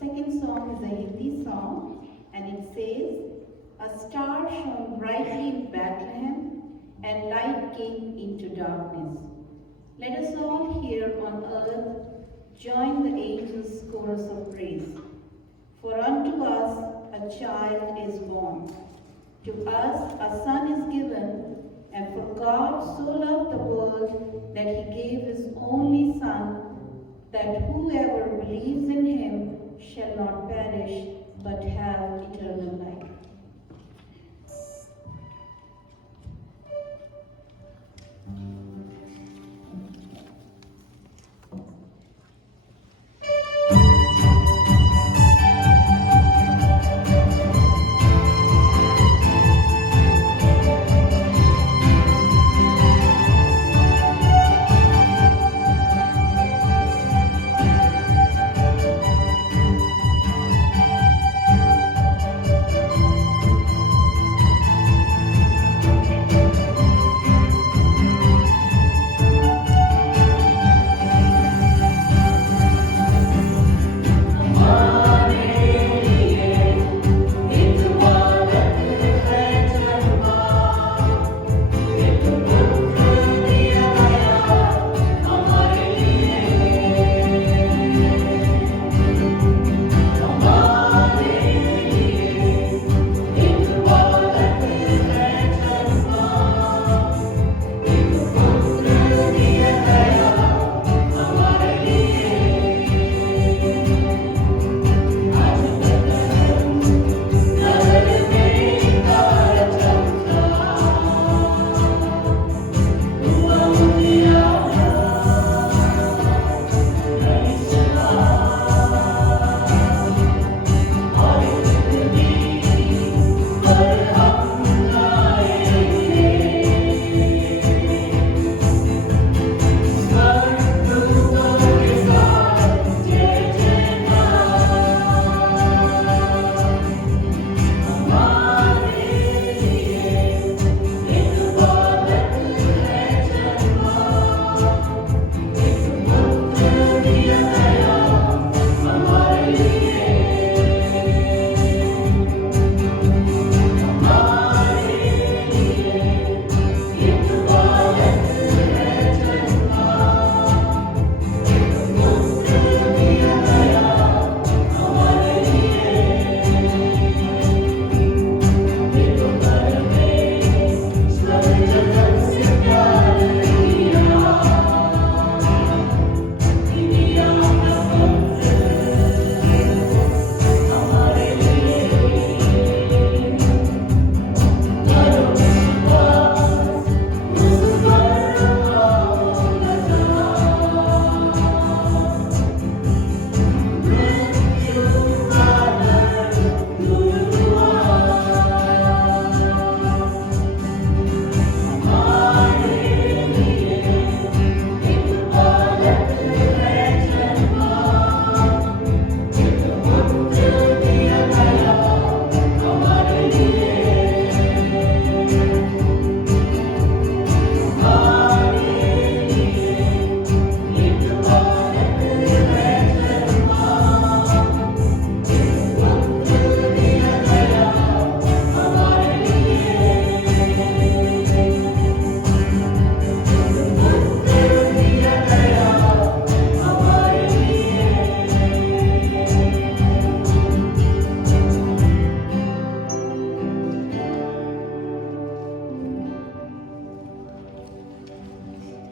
second song is a Hindi song, and it says, "A star shone brightly in Bethlehem, and light came into darkness." Let us all here on earth join the angels' chorus of praise. For unto us a child is born, to us a son is given, and for God so loved the world that he gave his only Son, that whoever believes in him shall not perish but have eternal life.